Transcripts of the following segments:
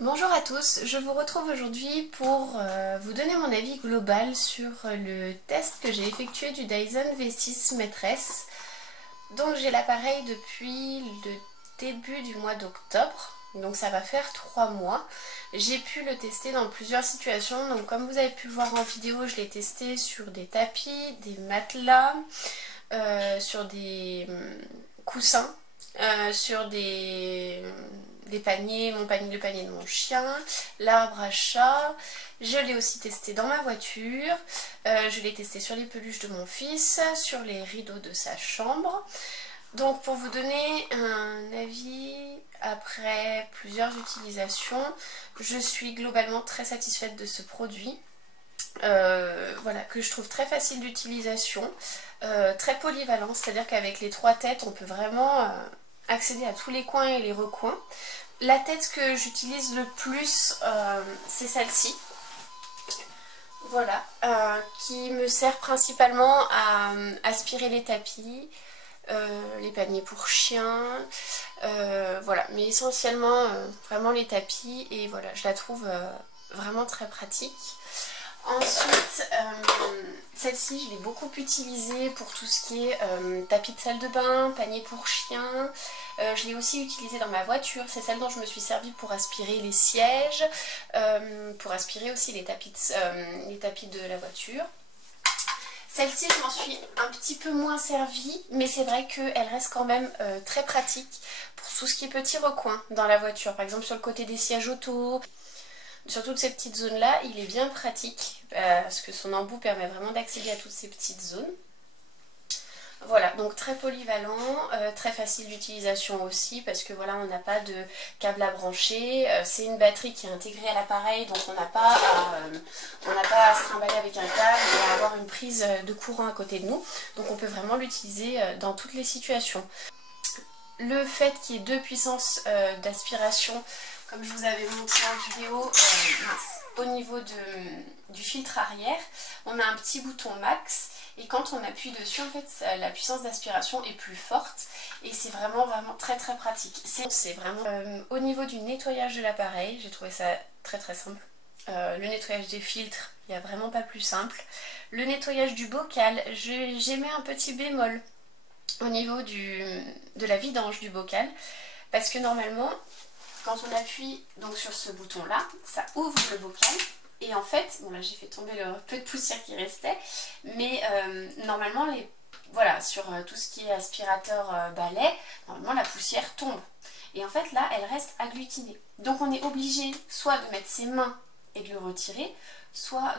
Bonjour à tous, je vous retrouve aujourd'hui pour vous donner mon avis global sur le test que j'ai effectué du Dyson V6 Maîtresse. Donc j'ai l'appareil depuis le début du mois d'octobre, donc ça va faire 3 mois. J'ai pu le tester dans plusieurs situations, donc comme vous avez pu le voir en vidéo, je l'ai testé sur des tapis, des matelas, sur des coussins, sur des paniers, le panier de mon chien, l'arbre à chat. Je l'ai aussi testé dans ma voiture, je l'ai testé sur les peluches de mon fils, sur les rideaux de sa chambre. Donc pour vous donner un avis après plusieurs utilisations, je suis globalement très satisfaite de ce produit. Voilà, que je trouve très facile d'utilisation, très polyvalent, c'est-à-dire qu'avec les 3 têtes, on peut vraiment accéder à tous les coins et les recoins. La tête que j'utilise le plus, c'est celle-ci. Voilà, qui me sert principalement à aspirer les tapis, les paniers pour chiens, voilà, mais essentiellement vraiment les tapis, et voilà, je la trouve vraiment très pratique. Ensuite, celle-ci, je l'ai beaucoup utilisée pour tout ce qui est tapis de salle de bain, panier pour chien. Je l'ai aussi utilisée dans ma voiture. C'est celle dont je me suis servie pour aspirer les sièges, pour aspirer aussi les tapis de la voiture. Celle-ci, je m'en suis un petit peu moins servie, mais c'est vrai qu'elle reste quand même très pratique pour tout ce qui est petits recoins dans la voiture. Par exemple, sur le côté des sièges auto. Sur toutes ces petites zones-là, il est bien pratique parce que son embout permet vraiment d'accéder à toutes ces petites zones. Voilà, donc très polyvalent, très facile d'utilisation aussi parce que voilà, on n'a pas de câble à brancher. C'est une batterie qui est intégrée à l'appareil, donc on n'a pas à se trimballer avec un câble et à avoir une prise de courant à côté de nous. Donc on peut vraiment l'utiliser dans toutes les situations. Le fait qu'il y ait 2 puissances d'aspiration, comme je vous avais montré en vidéo, au niveau du filtre arrière, on a un petit bouton max, et quand on appuie dessus, en fait, la puissance d'aspiration est plus forte, et c'est vraiment très très pratique. C'est vraiment au niveau du nettoyage de l'appareil, j'ai trouvé ça très très simple. Le nettoyage des filtres, il n'y a vraiment pas plus simple. Le nettoyage du bocal, j'ai mis un petit bémol au niveau de la vidange du bocal, parce que normalement quand on appuie donc sur ce bouton là, ça ouvre le bocal, et en fait, bon là j'ai fait tomber le peu de poussière qui restait, mais normalement voilà, sur tout ce qui est aspirateur balai, normalement la poussière tombe, et en fait là elle reste agglutinée, donc on est obligé soit de mettre ses mains et de le retirer, soit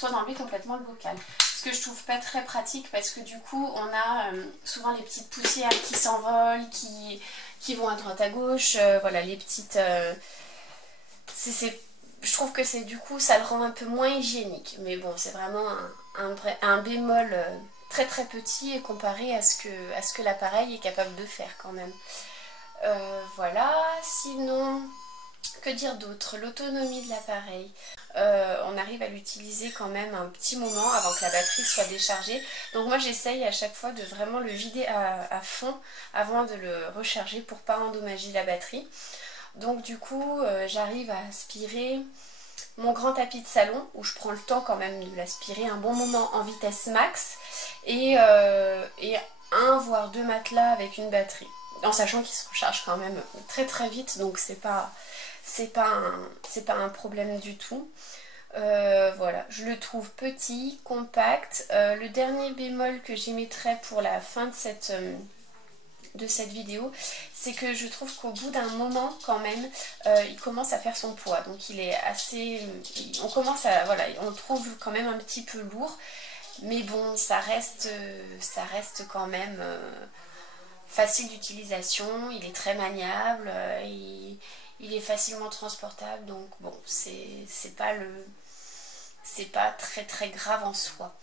d'enlever complètement le bocal. Ce que je trouve pas très pratique, parce que du coup on a souvent les petites poussières qui s'envolent, qui vont à droite à gauche, voilà, les petites... je trouve que du coup ça le rend un peu moins hygiénique, mais bon, c'est vraiment un bémol très très petit et comparé à ce que l'appareil est capable de faire quand même. Voilà, sinon... Que dire d'autre? L'autonomie de l'appareil. On arrive à l'utiliser quand même un petit moment avant que la batterie soit déchargée. Donc moi j'essaye à chaque fois de vraiment le vider à fond avant de le recharger pour pas endommager la batterie. Donc du coup j'arrive à aspirer mon grand tapis de salon, où je prends le temps quand même de l'aspirer un bon moment en vitesse max, et un voire 2 matelas avec une batterie. En sachant qu'il se recharge quand même très très vite, donc c'est pas un problème du tout. Voilà, je le trouve petit, compact. Le dernier bémol que j'émettrais pour la fin de cette vidéo, c'est que je trouve qu'au bout d'un moment quand même, il commence à faire son poids. Donc il est assez... On commence à... Voilà, on le trouve quand même un petit peu lourd. Mais bon, ça reste quand même facile d'utilisation, il est très maniable, il est facilement transportable, donc bon, c'est pas très très grave en soi.